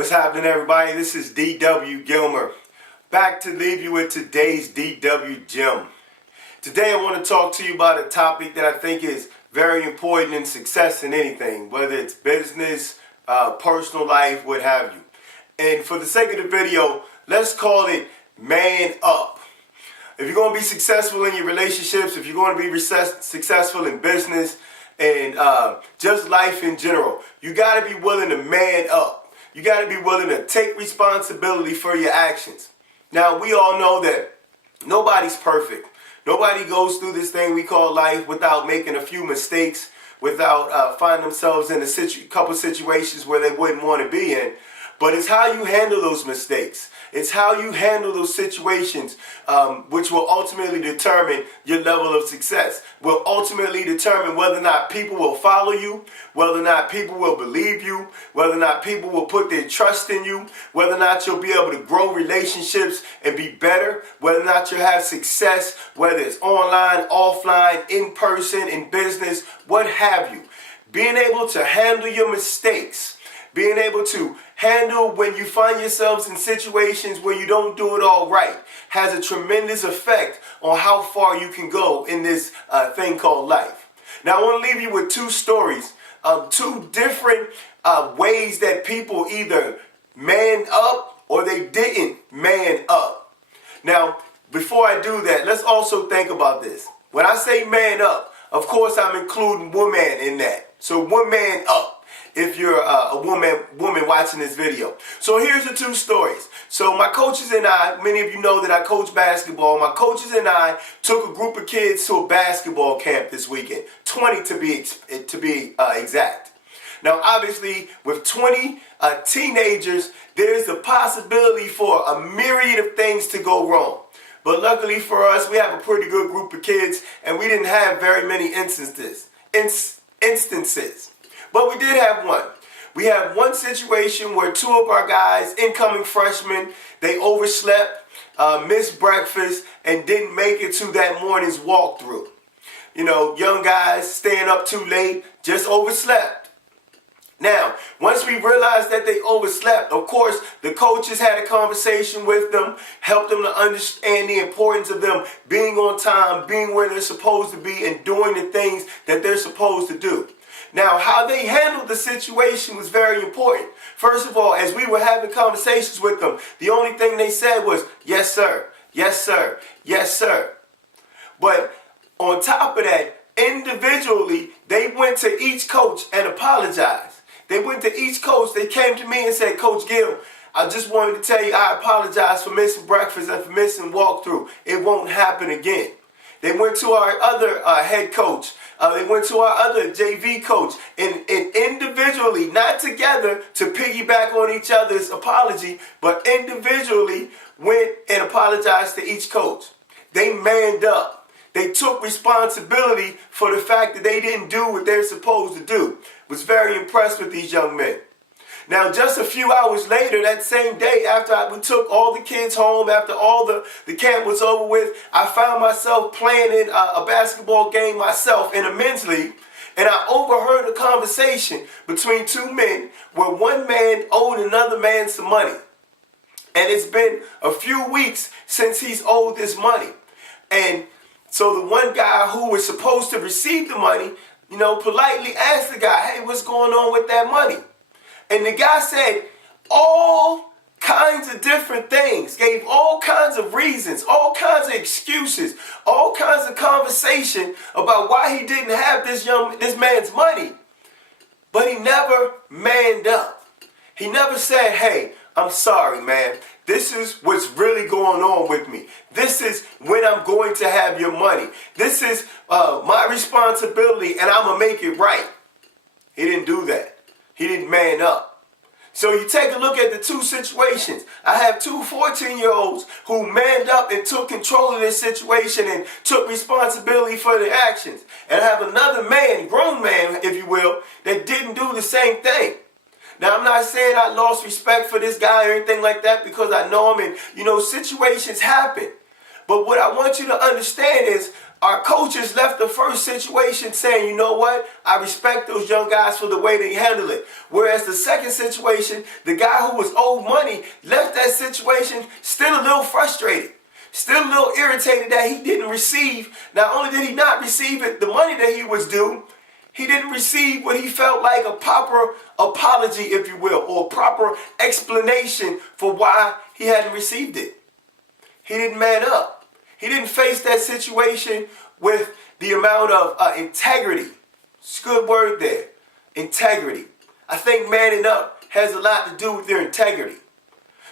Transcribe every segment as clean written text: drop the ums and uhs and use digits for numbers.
What's happening, everybody? This is D.W. Gilmer, back to leave you with today's D.W. Gem. Today I want to talk to you about a topic that I think is very important in success in anything, whether it's business, personal life, what have you. And for the sake of the video, let's call it man up. If you're going to be successful in your relationships, if you're going to be successful in business and just life in general, you got to be willing to man up. You got to be willing to take responsibility for your actions. Now, we all know that nobody's perfect. Nobody goes through this thing we call life without making a few mistakes, without finding themselves in a couple situations where they wouldn't want to be in. But it's how you handle those mistakes. It's how you handle those situations which will ultimately determine your level of success, will ultimately determine whether or not people will follow you, whether or not people will believe you, whether or not people will put their trust in you, whether or not you'll be able to grow relationships and be better, whether or not you'll have success, whether it's online, offline, in person, in business, what have you. Being able to handle your mistakes, being able to handle when you find yourselves in situations where you don't do it all right has a tremendous effect on how far you can go in this thing called life. Now, I want to leave you with two stories of two different ways that people either man up or they didn't man up. Now, before I do that, let's also think about this. When I say man up, of course I'm including woman in that. So woman up, if you're a woman watching this video. So here's the two stories. So my coaches and I, many of you know that I coach basketball. My coaches and I took a group of kids to a basketball camp this weekend, 20 to be exact. Now, obviously, with 20 teenagers, there's a possibility for a myriad of things to go wrong. But luckily for us, we have a pretty good group of kids, and we didn't have very many instances. But we did have one. We had one situation where two of our guys, incoming freshmen, they overslept, missed breakfast, and didn't make it to that morning's walkthrough. You know, young guys staying up too late, just overslept. Now, once we realized that they overslept, of course, the coaches had a conversation with them, helped them to understand the importance of them being on time, being where they're supposed to be, and doing the things that they're supposed to do. Now, how they handled the situation was very important. First of all, as we were having conversations with them, the only thing they said was, yes, sir, yes, sir, yes, sir. But on top of that, individually, they went to each coach and apologized. They went to each coach. They came to me and said, Coach Gil, I just wanted to tell you I apologize for missing breakfast and for missing walkthrough. It won't happen again. They went to our other head coach. They went to our other JV coach. And individually, not together to piggyback on each other's apology, but individually went and apologized to each coach. They manned up. They took responsibility for the fact that they didn't do what they're supposed to do. Was very impressed with these young men. Now, just a few hours later, that same day, after we took all the kids home, after all the camp was over with, I found myself playing in a basketball game myself in a men's league, and I overheard a conversation between two men where one man owed another man some money. And it's been a few weeks since he's owed this money. And so the one guy who was supposed to receive the money, you know, politely asked the guy, hey, what's going on with that money? And the guy said all kinds of different things, gave all kinds of reasons, all kinds of excuses, all kinds of conversation about why he didn't have this man's money. But he never manned up. He never said, hey, I'm sorry, man. This is what's really going on with me. This is when I'm going to have your money. This is my responsibility, and I'm going to make it right. He didn't do that. He didn't man up. So you take a look at the two situations. I have two 14-year-olds who manned up and took control of this situation and took responsibility for their actions. And I have another man, grown man, if you will, that didn't do the same thing. Now, I'm not saying I lost respect for this guy or anything like that because I know him and, you know, situations happen. But what I want you to understand is Our coaches left the first situation saying, you know what, I respect those young guys for the way they handle it. Whereas the second situation, the guy who was owed money left that situation still a little frustrated, still a little irritated that he didn't receive. Not only did he not receive it, the money that he was due, he didn't receive what he felt like a proper apology, if you will, or a proper explanation for why he hadn't received it. He didn't man up. He didn't face that situation with the amount of integrity. It's a good word there. Integrity. I think manning up has a lot to do with your integrity.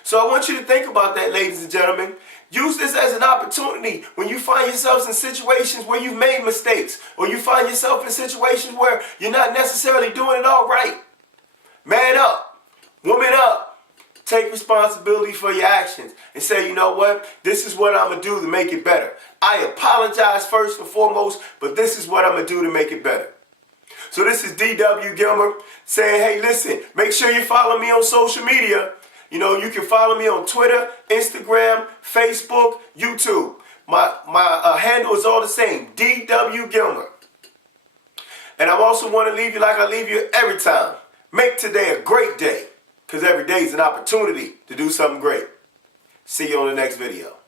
So I want you to think about that, ladies and gentlemen. Use this as an opportunity when you find yourselves in situations where you've made mistakes, or you find yourself in situations where you're not necessarily doing it all right. Man up. Woman up. Take responsibility for your actions and say, you know what, this is what I'm going to do to make it better. I apologize first and foremost, but this is what I'm going to do to make it better. So this is D.W. Gilmer saying, hey, listen, make sure you follow me on social media. You know, you can follow me on Twitter, Instagram, Facebook, YouTube. My handle is all the same, D.W. Gilmer. And I also want to leave you like I leave you every time. Make today a great day. Because every day is an opportunity to do something great. See you on the next video.